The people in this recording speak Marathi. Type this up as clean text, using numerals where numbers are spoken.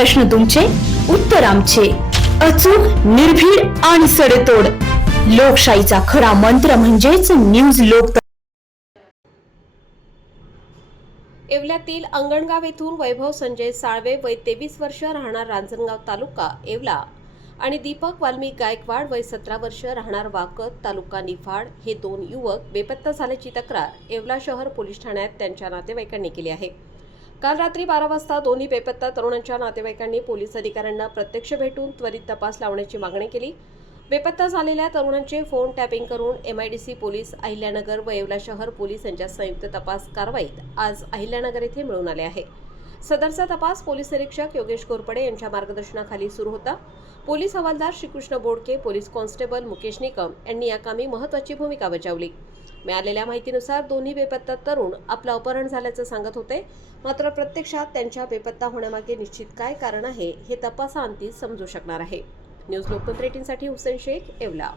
प्रश्न तुमचे, उत्तर आमचे. अचूक, निर्भीड आणि सडेतोड. लोकशाहीचा खरा मंत्र म्हणजेच न्यूज लोक. येवल्यातील अंगणगाव येथून वैभव संजय साळवे वय 23 वर्ष राहणार रांजणगाव तालुका येवला आणि दीपक वाल्मिक गायकवाड वय 17 वर्ष राहणार वाकद तालुका निफाड हे दोन युवक बेपत्ता झाल्याची तक्रार येवला शहर पोलीस ठाण्यात त्यांच्या नातेवाईकांनी केली आहे. काल रात्री 12 वाजता दोन्ही बेपत्ता तरुणांच्या नातेवाईकांनी पोलीस अधिकाऱ्यांना प्रत्यक्ष भेटून त्वरित तपास लावण्याची मागणी केली. बेपत्ता झालेल्या तरुणांचे फोन टॅपिंग करून MIDC पोलीस अहिल्यानगर व येवला शहर पोलीस यांच्या संयुक्त तपास कारवाईत आज अहिल्यानगर येथे मिळून आले आहे. सदरचा तपास पोलीस निरीक्षक योगेश कोरपडे यांच्या मार्गदर्शनाखाली सुरू होता. पोलीस हवालदार श्रीकृष्ण बोडके, पोलीस कॉन्स्टेबल मुकेश निकम यांनी या कामी महत्त्वाची भूमिका बजावली. मिळालेल्या माहितीनुसार दोन्ही बेपत्ता तरुण आपलं अपहरण झाल्याचं सांगत होते. मात्र प्रत्यक्षात त्यांच्या बेपत्ता होण्यामागे निश्चित काय कारण आहे हे तपासाअंती समजू शकणार आहे. न्यूज लोकतंत्र 18 साठी हुसेन शेख, येवला.